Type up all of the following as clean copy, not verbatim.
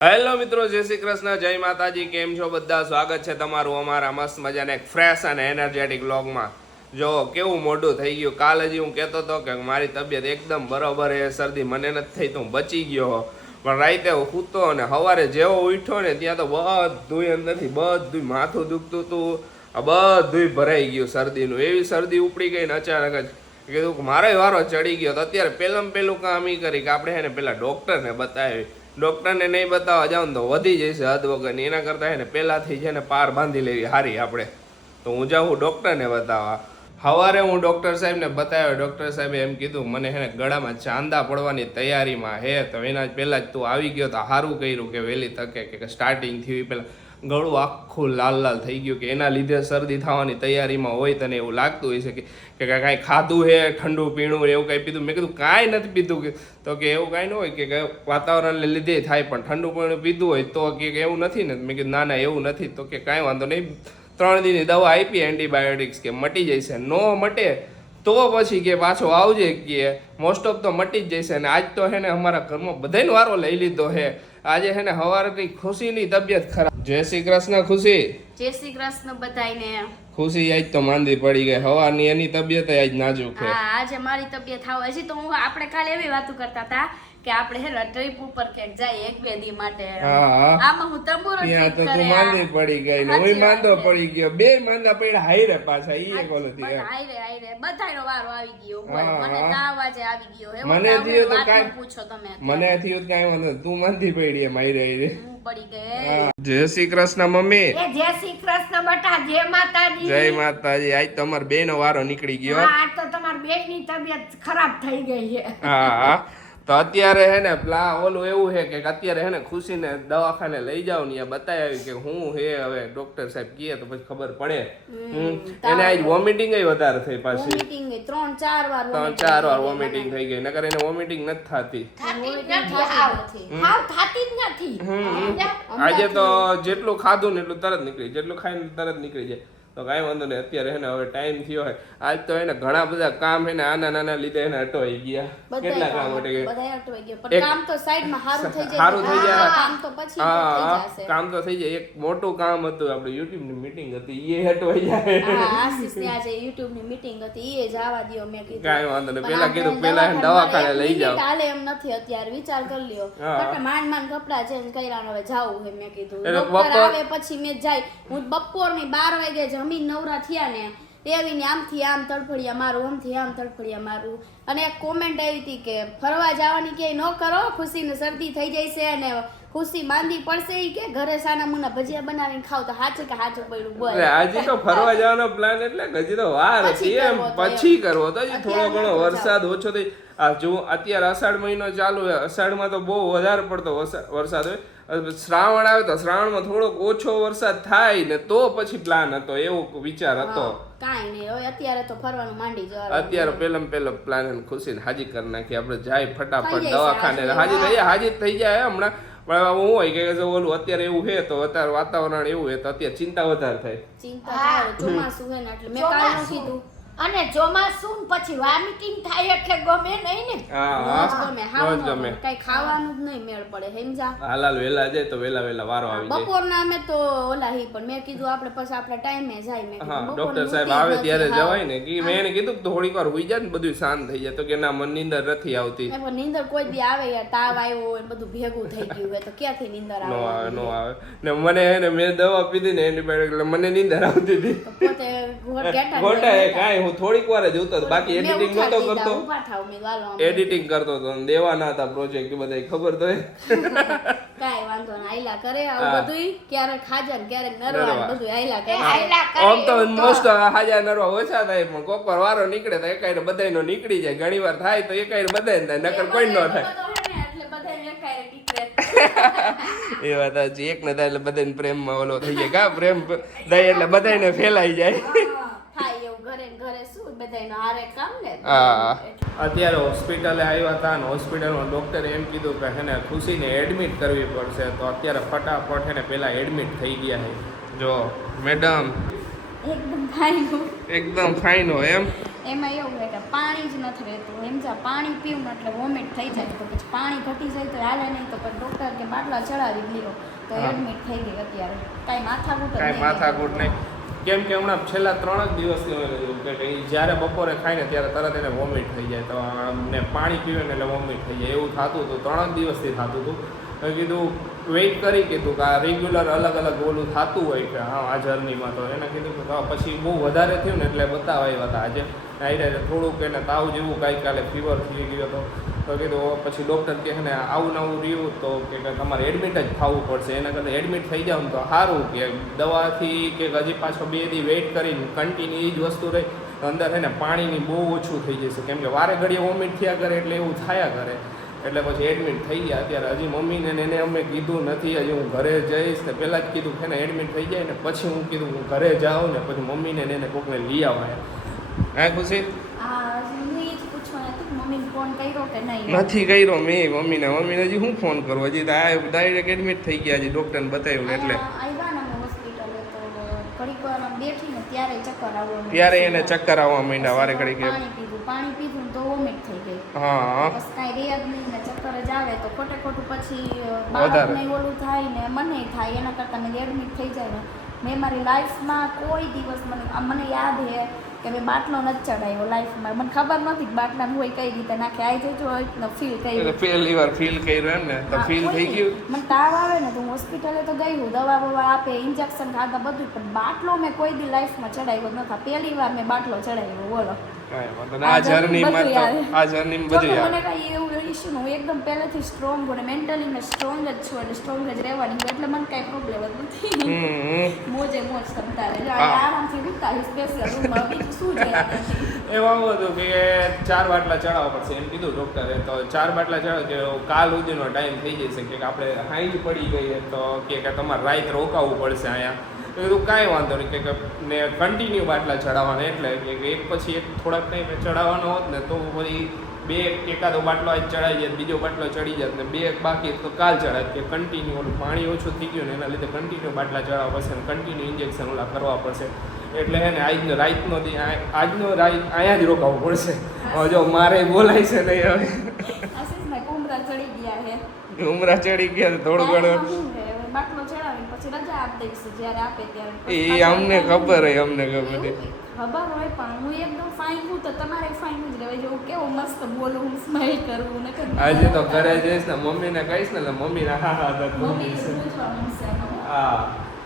Hello મિત્રો, જય શ્રી કૃષ્ણ, જય માતાજી. કેમ છો બધા? સ્વાગત છે તમારું અમારા મસ્ત મજાના એક ફ્રેશ અને એનર્જેટિક વ્લોગમાં. જો કેવું મોઢું થઈ ગયું. કાલ હજી હું કહેતો હતો કે મારી તબિયત એકદમ બરોબર છે, શરદી મને નથી થઈ તો હું બચી ગયો. પણ રાતે હું સૂતો અને સવારે જેવો ઉઠ્યો ને ત્યાં તો બધું અંદરથી બધું માથું દુખતું હતું, બધું ભરાઈ ગયું શરદીનું. એવી શરદી ઉપડી ગઈ ને અચાનક જ કીધું કે મારો વારો ચડી ગયો. તો અત્યારે પહેલું કામ એ કરી કે આપણે એને પહેલાં ડૉક્ટરને બતાવી. ડૉક્ટરને નહીં બતાવવા જાવ ને તો વધી જશે હદ વગરની. એના કરતાં એને પહેલાંથી છે ને પાર બાંધી લેવી સારી આપણે. તો હું જાઉં ડૉક્ટરને બતાવવા. સવારે હું ડૉક્ટર સાહેબને બતાવ્યો. ડૉક્ટર સાહેબે એમ કીધું મને એને ગળામાં ચાંદા પડવાની તૈયારીમાં હે, તો એના પહેલાં જ તું આવી ગયો તો સારું કર્યું કે વહેલી તકે કે સ્ટાર્ટિંગ થયું પહેલાં ગળું આખું લાલ થઈ ગયું કે એના લીધે શરદી થવાની તૈયારીમાં હોય. તને એવું લાગતું હોય છે કે કાંઈ ખાધું હે, ઠંડુ પીણું એવું કાંઈ પીધું? મેં કીધું કાંઈ નથી પીધું. કે તો કે એવું કાંઈ ન હોય કે વાતાવરણને લીધે થાય, પણ ઠંડુ પીણું પીધું હોય તો કે એવું નથી ને. મેં કીધું ના એવું નથી. તો કે કાંઈ વાંધો નહીં, 3 દિનની દવા આપી એન્ટીબાયોટિક્સ, કે મટી જશે. નો મટે તો પછી કે પાછો આવજે, કે મોસ્ટ ઓફ તો મટી જ જશે. અને આજ તો હે ને અમારા ઘરમાં બધાનો વારો લઈ લીધો હે. આજે હે ને સવારની ખુશીની તબિયત ખરાબ. જય શ્રી કૃષ્ણ ખુશી. જય શ્રી કૃષ્ણ બધાયને. ખુશી આજ તો માંદી પડી ગઈ. સવારની એની તબિયત આજ નાજુક છે. હા, આજે મારી તબિયત હાવ. હજી તો આપણે કાલે એવી વાતો કરતા હતા કે આપણે હે ને ટ્રીપ ઉપર ક્યાંક જાય 1-2 દી માટે. આમાં હું તંબુરો ત્યાં તો તું માંદી પડી ગઈ ને હું માંદો પડી ગયો. બે માંદા પડ્યા હાઈરે પાછા. ઈ એક ઓલો થી હાઈરે બધાયનો વારો આવી ગયો. મને તાવ આજે આવી ગયો. મને થયો તો કાઈ પૂછો તમે. મને થયો કાઈ વાંધો. તું માંદી પડી એમ હાઈરે પડી ગઈ. જય શ્રી કૃષ્ણ મમ્મી. જય શ્રી કૃષ્ણ બેટા. જય માતાજી. જય માતાજી. આજ તમાર બે નો વારો નીકળી ગયો. હા, તો તમાર બે ની તબિયત ખરાબ થઈ ગઈ છે. હા, તો અત્યારે હે ને ઓલું એવું છે કે અત્યારે હે ને ખુશીને દવાખાને લઈ જાવ ને બતાવી કે હું હે હવે ડોક્ટર સાહેબ કહે તો પછી ખબર પડે. એને આજ વોમિટિંગ વધારે થઈ પાછી. વોમિટિંગ 3-4 વાર વોમિટિંગ થઈ ગઈ. નકર એને વોમિટિંગ નથી થતી. આજે તો જેટલું ખાધું ને એટલું તરત નીકળી, જેટલું ખાઈને તરત નીકળી જાય. તો કાંઈ વાંધો નહીં. અત્યારે એને હવે ટાઈમ થયો હોય. આજ તો એને ઘણા બધા કામ એને નાના લીધે એને અટવાઈ ગયા. કેટલા કામ અટવાઈ ગયા? પણ કામ તો સાઈડમાં સારું થઈ જાય. કામ તો પછી થઈ જશે. કામ તો થઈ જાય. એક મોટું કામ હતું, આપણે YouTube ની મીટિંગ હતી, એ અટવાઈ જાય. હા, આશીષ ને આજે YouTube ની મીટિંગ હતી, એ જવા દયો. મેં કીધું કાંઈ વાંધો નહીં. પેલા કીધું પેલા એને દવાખાને લઈ જાવ. કાલે એમ નથી, અત્યારે વિચાર કરી લ્યો. એટલે માંડ કપડા ચેન્જ કર્યા, હવે જાવું છે. મેં કીધું ડોક્ટર આવે પછી મેં જાય. હું બપોરની 12 વાગે જમીન નવરા થયા ને એવીને આમથી આમ તડફડિયા મારું, આમથી આમ તડફડિયા મારું. અને એક કોમેન્ટ આવી હતી કે ફરવા જવાની ક્યાંય ન કરો, ખુશીને શરદી થઈ જાય છે અને ખુશી માંદી પડશે કે ઘરે સાના મુના ભજીયા બનાવીને ખાવ. તો સાચું કે સાચું પડ્યું બોલ. આજે તો ફરવા જવાનો પ્લાન એટલે હજી તો વાર હતી એમ, પછી કરવો તો થોડો ઘણો વરસાદ ઓછો થઈ. આ જો અત્યારે અષાઢ મહિનો ચાલુ હોય, અષાઢમાં તો બહુ વધારે પડતો વરસાદ હોય. શ્રાવણ આવે તો શ્રાવણમાં થોડોક ઓછો વરસાદ થાય ને તો પછી પ્લાન હતો, એવો વિચાર હતો. કાંઈ નહીં, હવે અત્યારે તો ફરવાનું માંડી જવાનું. અત્યારે પહેલો પ્લાન ખુશીને હાજી કરી નાખી. આપણે જાય ફટાફટ દવાખાને હાજી થઈ જાય હમણાં. પણ હું હોય કે ઓલું અત્યારે એવું છે તો અત્યારે વાતાવરણ એવું છે તો અત્યારે ચિંતા વધારે થાય. ચિંતા ચોમાસું છે ને એટલે મેં કાલનું કીધું. અને ચોમાસું પછી વોમિટિંગ થાય એટલે ગમે નહીં ને. ગમે કઈ ખાવાનું જ નહીં મેળ પડે. સમજા? હાલાલ વેલા જાય તો વેલા વારો આવી જાય. બપોરના અમે તો ઓલા હી, પણ મેં કીધું આપણે પછી આપણા ટાઈમે જાય. મેં કીધું ડોક્ટર સાહેબ આવે ત્યારે જવાય ને. કે મેં એને કીધું થોડીક વાર હુઈ જાય ને બધું શાંત થઈ જાય. તો કે ના મને નીંદર નથી આવતી. પણ નીંદર કોઈ દી આવે યાર, તાવ આવ્યો હોય બધું ભેગું થઈ ગયું હોય તો ક્યાંથી નીંદર આવે? નો આવે ને. મને હે ને મેં દવા પીધી ને એન્ટીબાયોટિક એટલે મને નીંદર આવતી હતી. પોતે ગોટા કાંઈ હું થોડીક વાર જ ઉતરતો, બાકી એડિટિંગ નતો કરતો. એડિટિંગ કરતો હતો, દેવાના હતા પ્રોજેક્ટ બધા, ખબર તો કાઈ વાંધો ના. આયલા કરે આવું બધું. ક્યારેક હાજર ક્યારેક નરવા બધું આયલા કરે. આમ તો મોસ્ટ હાજર નરવા ઓછા થાય, પણ કોક વાર વારો નીકળે તો એકાઈ બધાયનો નીકળી જાય. ઘણી વાર થાય તો એકાઈ બધાય થાય, નકર કોઈ ન થાય. એ વાત હજી એક ને થાય એટલે બધાને પ્રેમમાં ઓલો થઈ જાય. કા પ્રેમ દય એટલે બધાને ફેલાઈ જાય. અત્યારે હોસ્પિટલે આવ્યા હતા અને હોસ્પિટલમાં ડોક્ટરે એમ કીધું કે હેને ખુશીને એડમિટ કરવી પડશે. તો અત્યારે ફટાફટ એને પેલા એડમિટ થઈ ગયા છે. જો મેડમ એકદમ ફાઇન હોય એમ. એમાં એવું છે કે પાણી જ નથી રહેતું સમજા પાણી પીવું ને એટલે વોમિટ થઈ જાય તો પછી પાણી ઘટી જાય તો હાલે નહીં તો પછી ડૉક્ટર કે બાટલા ચડાવી જ લ્યો તો એડમિટ થઈ ગઈ અત્યારે કાંઈ માથાકૂટ નહીં કેમ કે હમણાં છેલ્લા 3 જ દિવસથી કે જ્યારે બપોરે ખાય ને ત્યારે તરત એને વોમિટ થઈ જાય તો ને પાણી પીવે ને એટલે વોમિટ થઈ જાય એવું થતું હતું 3 જ દિવસથી થતું હતું મેં કીધું વેઇટ કરી કીધું કે આ રેગ્યુલર અલગ અલગ ઓલું થતું હોય કે હા આ જર્નીમાં તો એને કીધું કે પછી બહુ વધારે થયું ને એટલે બતાવવા આવ્યા હતા આજે આવીને થોડુંક એને તાવ જેવું કાંઈ કાલે ફીવર થઈ ગયો હતો તો કીધું પછી ડૉક્ટર કહે ને આવું નવું રહ્યું તો કે તમારે એડમિટ જ થવું પડશે એના કરતાં એડમિટ થઈ જાવ ને તો સારું કે દવાથી કે હજી પાછો 2 દી વેઇટ કરીને કન્ટિન્યુ એ જ વસ્તુ રહી અંદર છે ને પાણીની બહુ ઓછું થઈ જશે કેમ કે વારે ઘડીએ વોમિટ થયા કરે એટલે એવું થયા કરે એટલે પછી એડમિટ થઈ ગયા અત્યારે હજી મમ્મીને એને અમે કીધું નથી હજી હું ઘરે જઈશ ને પહેલાં જ કીધું કે ને એડમિટ થઈ જાય ને પછી હું કીધું હું ઘરે જાઉં ને પછી મમ્મીને એને કોકને લઈ આવાય હા ખુશી ફોન કર્યો કે નહીં નથી કર્યો મેં મમ્મીને હજી હું ફોન કરવો હજી તો આ ડાયરેક્ટ એડમિટ થઈ ગયા હજી ડૉક્ટરને બતાવ્યું ને એટલે આવ્યા ને હોસ્પિટલે તો ઘડીક વાર બેઠી ને ત્યારે ચક્કર આવવા ત્યારે એને ચક્કર આવવા માંડ્યા વારે ઘડી કે પાણી પીધું તો વોમિટ થઈ ગઈ હા બસ કાંઈ રે જ નહીં ને ચક્કર જ આવે તો ખોટું પછી બાળકને ઓલું થાય ને મને થાય એના કરતાં મેં એડમિટ થઈ જાય ને મેં મારી લાઈફમાં કોઈ દિવસ મને યાદ છે કે મેં બાટલો નથી ચડાવ્યો લાઈફમાં મને ખબર નથી કે બાટલાને હોય કઈ રીતે નાખે આવી જજો ફીલ કર્યું પહેલી વાર ફીલ કર્યું એમ ને તો ફીલ થઈ ગયું મને તાવ આવે ને તો હું હોસ્પિટલે તો ગઈ હું દવા બવા આપે ઇન્જેક્શન ખાધા બધું પણ બાટલો મેં કોઈ દી લાઈફમાં ચડાવ્યો નતા પહેલી વાર મેં બાટલો ચડાવ્યો બોલો આ જર્નીમાં બધું મને કઈ એવું ઇશ્યુ હું એકદમ પહેલેથી સ્ટ્રોંગ અને મેન્ટલી મેં સ્ટ્રોંગ જ છું અને સ્ટ્રોંગ જ રહેવાની એટલે મને કઈ પ્રોબ્લેમ જ નથી મોજે મોજ તમતા રહે આરામથી ઉઠતા સ્પેશિયલ રૂમમાં બીજું શું છે એવું હતું કે 4 બાટલા ચડાવવા પડશે એમ કીધું ડૉક્ટરે તો 4 બાટલા ચડાવ કે કાલ સુધીનો ટાઈમ થઈ જશે કે આપણે હાઈ પડી ગઈ તો કે તમારે રાત રોકાવું પડશે અહીંયા તો કીધું કાંઈ વાંધો નહીં કે ને કન્ટિન્યુ બાટલા ચડાવવાના એટલે કે એક પછી એક થોડાક ટાઈમ ચડાવવાનો હોત ને તો વળી એકાદો બાટલો આજ ચડાવી જાય બીજો બાટલો ચડી જાય ને 2 બાકી તો કાલ ચડાય કે કન્ટિન્યુ ઓલું પાણી ઓછું થઈ ગયું ને એના લીધે કન્ટિન્યુ બાટલા ચડાવવા પડશે ને કન્ટિન્યુ ઇન્જેક્શન ઓલા કરવા પડશે એટલે હે ને આજનો અહીંયા જ રોકાવું પડશે જો મારે બોલાય છે નહીં હવે ઉમરા ચડી ગયા છે ઉમરા ચડી ગયા થોડું ઘણું બાટલો ચડાવી પછી રજા આપી દઈશું જ્યારે આપે ત્યારે એ અમને ખબર હોય ખબર હોય પણ હું એકદમ ફાઇન હું તો તમારે ફાઇન જ રહેવાય જો કેવું મસ્ત બોલું હું સ્માઈલ કરું ને આજે તો ઘરે જઈશ ને મમ્મીને કહીશ ને મમ્મીને હા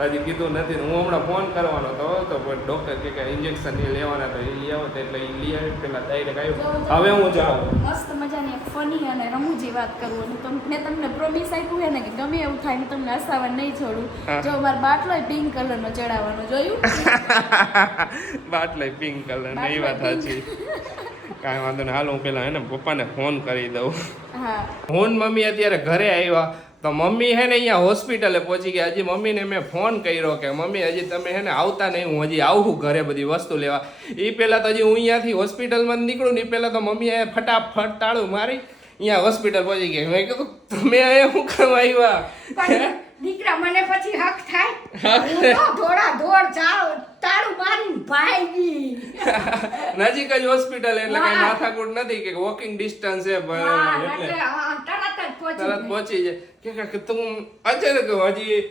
હજી કીધું નથી હું હમણાં ફોન કરવાનો તો પણ ડૉક્ટર કે ઇન્જેક્શન લેવાના તો એ લઈ આવો એટલે એ લઈ આવી પેલા ડાયરેક્ટ આવ્યું હવે હું જાઉં મસ્ત મજાની એક ફની અને રમૂજી વાત કરું મેં તમને પ્રોમિસ આપ્યું છે ને કે ગમે એવું થાય હું તમને હસાવા નહીં છોડું જો મારો બાટલો પિંક કલરનો ચડાવવાનો જોયું બાટલો પિંક કલર એ વાત સાચી કાંઈ વાંધો નહીં હાલ હું પેલા હે ને પપ્પાને ફોન કરી દઉં હા હું મમ્મી અત્યારે ઘરે આવ્યા તો મમ્મી હે ને અહીંયા હોસ્પિટલે પહોંચી ગયા હજી મમ્મીને મેં ફોન કર્યો કે મમ્મી હજી તમે હે ને આવતા નહીં હું હજી આવું ઘરે બધી વસ્તુ લેવા એ પહેલાં તો હજી હું અહીંયાથી હોસ્પિટલમાં નીકળું ને પહેલાં તો મમ્મી અહીંયા ફટાફટ તાળું મારી અહીંયા હોસ્પિટલ પહોંચી ગયા મેં કીધું તમે અહીંયા શું કામ આવ્યા દીકરા મને પછી હક થાય થોડા દોડ તાળું મારી ભાઈ નજીક જ હોસ્પિટલ એટલે કઈ માથાકૂટ નથી કે વોકિંગ ડિસ્ટન્સ છે તરત પહોંચી જાય કે તું અચાનક હજી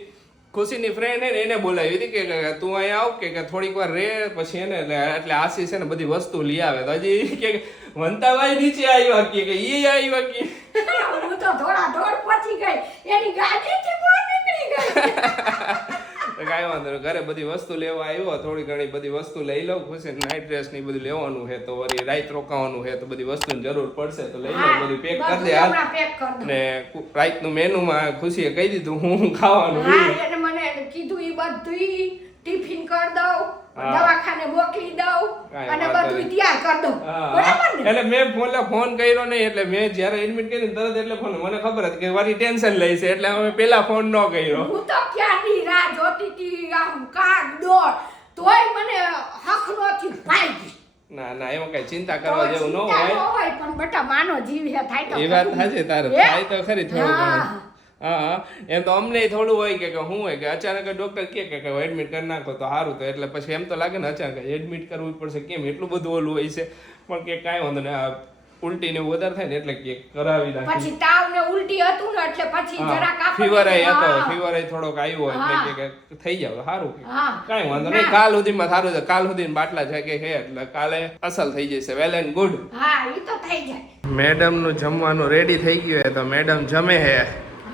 ખુશીની ફ્રેન્ડ હે ને એને બોલાવી હતી કે તું અહીંયા આવ કે થોડીક વાર રે પછી એને એટલે આશી છે ને બધી વસ્તુ લઈ આવે તો હજી કે વંતાભાઈ નીચે આવ્યા કે એ આવ્યા કે હું તો થોડા દોડ પહોંચી ગઈ એની ગાડીથી બહાર નીકળી ગઈ કાંઈ વાંધો નહીં ઘરે બધી વસ્તુ લેવા આવ્યો થોડી ઘણી બધી વસ્તુ લઈ લઉં ખુશી નાઇટ ડ્રેસ ની બધું લેવાનું છે તો વળી રાત રોકાવાનું છે તો બધી વસ્તુની જરૂર પડશે તો લઈ લઉં બધું પેક કરી દે હાલ ને રાતનું મેનુમાં ખુશીએ કહી દીધું હું ખાવાનું એને મને કીધું એ બધું ટિફિન કરી દઉં દવાખાને મોકલી દઉં અને બધું તૈયાર કરી દઉં બરાબર ને એટલે મેં ફોન કર્યો નહીં એટલે મેં જ્યારે એડમિટ કરીને તરત એટલે ફોન મને ખબર હતી કે મારી ટેન્શન લઈ છે એટલે અમે પેલા ફોન ન કર્યો હું તો ક્યાંની રાહ જોતી હતી આમ કાગ દોડ તોય મને હક નોથી પાઈ ના એમાં કઈ ચિંતા કરવા જેવું ન હોય પણ બટા માનો જીવ હે થાય તો એ વાત સાચી તારે થાય તો ખરી થોડું ઘણું હા એમ તો અમને થોડું હોય કે શું હોય કે અચાનક ડોક્ટર કહે કે એડમિટ કરી નાખો તો સારું તો એટલે પછી એમ તો લાગે ને અચાનક એડમિટ કરવું પડશે કેમ એટલું બધું ઓલું હોય છે પણ કે કાંઈ વાંધો ને આ ઉલટી ને એવું વધારે થાય ને એટલે કે કરાવી નાખી પછી તાવ ને ઉલટી હતું ને એટલે પછી જરાક ફીવર હતો ફીવર થોડોક આવ્યો એટલે કે થઈ જાવ સારું કાંઈ વાંધો નહીં કાલ સુધીમાં સારું છે કાલ સુધી બાટલા છે કે એટલે કાલે અસલ થઈ જશે વેલ એન્ડ ગુડ હા એ તો થઈ જાય મેડમ નું જમવાનું રેડી થઈ ગયું તો મેડમ જમે હે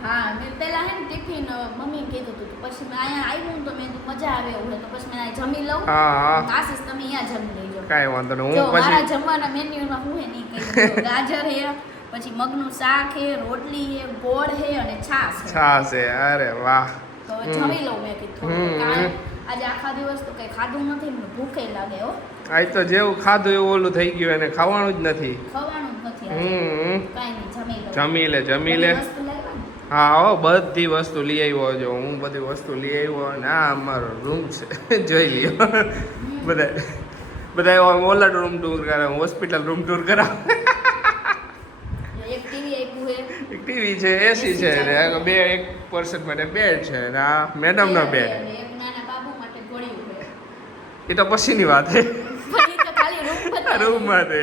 હા મેં પેલા હે ને ટિફિન મમ્મી કીધું હતું પછી મેં અહીંયા આવ્યું તો મેં કીધું મજા આવે એવું તો પછી મેં અહીં જમી લઉં આશીષ તમે અહીંયા જમી લેજો કાંઈ વાંધો નહીં જો હું મારા પછી જમવાના મેન્યુમાં હું હે નહીં કહી ગાજર હે પછી મગનું શાક હે રોટલી હે ગોળ હે અને છાશ હે છાશ હે અરે વાહ તો હવે જમી લઉં મેં કીધું કારણ આજે આખા દિવસ તો કઈ ખાધું નથી ને ભૂખે લાગે હો આજ તો જેવું ખાધું એવું ઓલું થઈ ગયું એને ખાવાનું જ નથી ખવાનું જ નથી આજે કાંઈ નહીં જમી લઉં જમી લે બધી વસ્તુ લાવ્યા ને? હા હો બધી વસ્તુ લઈ આવ્યો જો હું બધી વસ્તુ લઈ આવ્યો અને આ અમારો રૂમ છે જોઈ લ્યો બધા ઓલા રૂમ ટૂર કરે હોસ્પિટલ રૂમ ટૂર કરાવે એક ટીવી આપ્યું હે એક ટીવી છે એસી છે ને બે એક પર્સન માટે બેડ છે ને આ મેડમ નો બેડ અને એક નાના બાબુ માટે ગોળીયું હે એ તો પછીની વાત છે પણ ઈ તો ખાલી રૂમ બતાવે. રૂમ માટે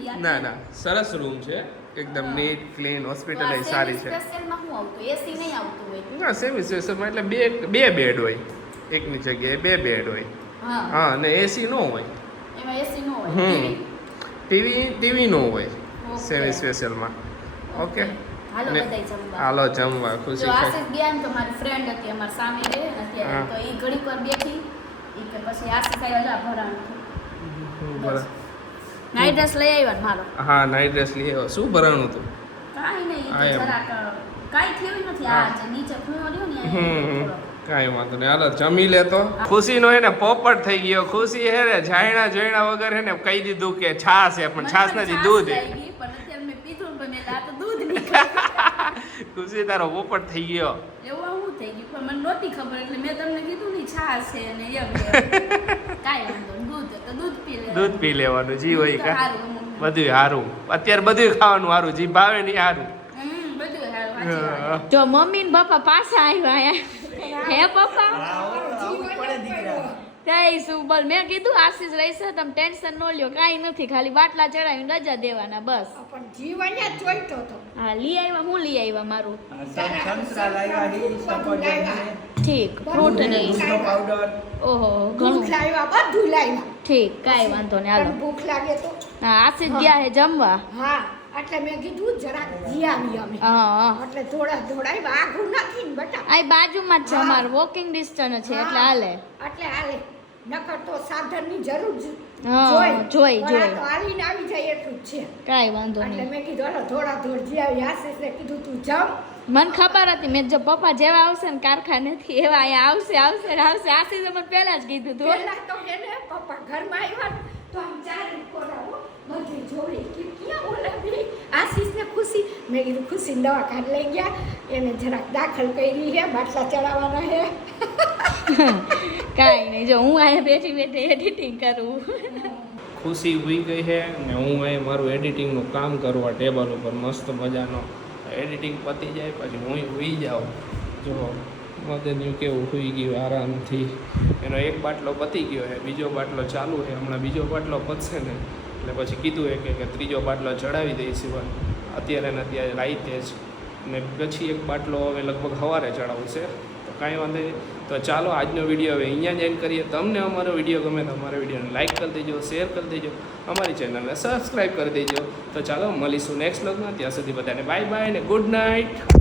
યાદ ના ના સરસ રૂમ છે એકદમ નીટ ક્લીન હોસ્પિટલ તો આ સારી છે semi-special માં શું આવતું એસી નહીં આવતું હોય ના સેમી સ્પેશિયલમાં એટલે બે બેડ હોય એકની જગ્યાએ બે બેડ હોય હા હા અને એસી નો હોય એમાં એસી નો હોય ટીવી નો હોય Okay. સેમી સ્પેશિયલમાં ઓકે હાલો ને- બધાય જમવા હાલો જમવા જો ખુશી ખાય આશીષ ગયા ને તો મારી ફ્રેન્ડ હતી અમારી સામે રહે ને અત્યારે હા. તો ઈ ઘડીક વાર બેઠી ઈ કે પછી આશીષ આયા જા ભરાણું બરાબર. નાઈટ ડ્રેસ લઈ આવ્યા ને મારો હા નાઈટ ડ્રેસ લઈ આવ્યો શું ભરાણું હતું કાંઈ નહીં હા, ઈ તો એમ. જરાક કાંઈ થયું નથી આ જે નીચે ખૂણો રહ્યો ને હમ કાંઈ વાંધો નહીં હાલો જમી લેતો ખુશીનો એને પોપટ થઈ ગયો ખુશી હે ને જાયણા જોયણા વગર હે ને કહી દીધું કે છાશ હે પણ છાશ નથી દૂધ હે પણ અત્યારે મેં પીધું ને પણ આ તો દૂધ નીકળ્યું ખુશી તારો પોપટ થઈ ગયો એવું હું થઈ ગયું પણ મને નહોતી ખબર એટલે મેં તમને કીધું ને છાશ છે ને એમ કાંઈ વાંધો નહીં. દૂધ તો દૂધ પી લે દૂધ પી લેવાનું જી હોય તો કા સારું. બધું સારું અત્યારે બધું ખાવાનું સારું જી ભાવે નહીં સારું બધું સારું સાચી વાત. જો મમ્મી ને પપ્પા પાછા આવ્યા હે પપ્પા કઈ શું બોલ મેં કીધું આશીષ રહેશે તમે ટેન્શન ન લ્યો કાંઈ નથી ખાલી બાટલા ચડાવીને રજા દેવાના બસ પણ જીવન જ જોઈતો હતો હા લઈ આવ્યા હું લઈ આવ્યા મારું સંતરા લાવ્યા હી સફરજન છે ઠીક ફ્રૂટ ની દૂધનો પાવડર ઓહો દૂધ ઘણું લાવ્યા બધું લાવ્યા ઠીક કાંઈ વાંધો નહીં હાલો પણ ભૂખ લાગે તો હા આશીષ ગયા હે જમવા હા એટલે મેં કીધું જરાક જી આવી અમે હા એટલે થોડા આઘું નથી ને બટા આ બાજુમાં જ છે અમારું વોકિંગ ડિસ્ટન્સ છે એટલે હાલે એટલે હાલે નકર તો સાધનની જરૂર હા, જોઈ. પણ આ તો હાલીને આવી જાય એટલું જ છે કાંઈ વાંધો એટલે નહીં મેં કીધું હાલો થોડા થોડ જી આવી આશીષને કીધું તું જમ મને ખબર હતી મેં જો પપ્પા જેવા આવશે ને કારખાનેથી એવા અહીંયા આવશે આશીષે મને પહેલા જ કીધું હતું પહેલા તો એને પપ્પા ઘરમાં આવ્યા ને તો આમ ચારે કોરાઓ બધી જોડી કે ક્યાં બોલાવી આશીષને ખુશી મેં કીધું ખુશીને દવાખાને લઈ ગયા એને જરાક દાખલ કરી હે બાટલા ચડાવવાના હે કાંઈ નહીં જો હું અહીંયા બેઠી એડિટિંગ કરું ખુશી ઉઈ ગઈ છે અને હું અહીં મારું એડિટિંગનું કામ કરવા ટેબલ ઉપર મસ્ત મજાનો એડિટિંગ પતી જાય પછી હું ઉઈ જાઉં જો મદન્યું કેવું સુઈ ગયું આરામથી એનો એક બાટલો પતી ગયો છે બીજો બાટલો ચાલુ છે હમણાં બીજો બાટલો પતશે ને એટલે પછી કીધું કે ત્રીજો બાટલો ચડાવી દઈશું અત્યારે ને અત્યારે રાઈતે જ ને પછી એક બાટલો હવે લગભગ સવારે ચડાવશે તો કાંઈ વાંધો નહીં તો ચાલો આજનો વિડીયો હવે અહીંયા જ એન્ડ કરીએ તમને અમારો વિડીયો ગમે તો અમારા વિડીયોને લાઇક કરી દેજો શેર કરી દેજો અમારી ચેનલને સબસ્ક્રાઈબ કરી દેજો તો ચાલો મળીશું નેક્સ્ટ વ્લોગમાં ત્યાં સુધી બધાને બાય બાય ને ગુડ નાઇટ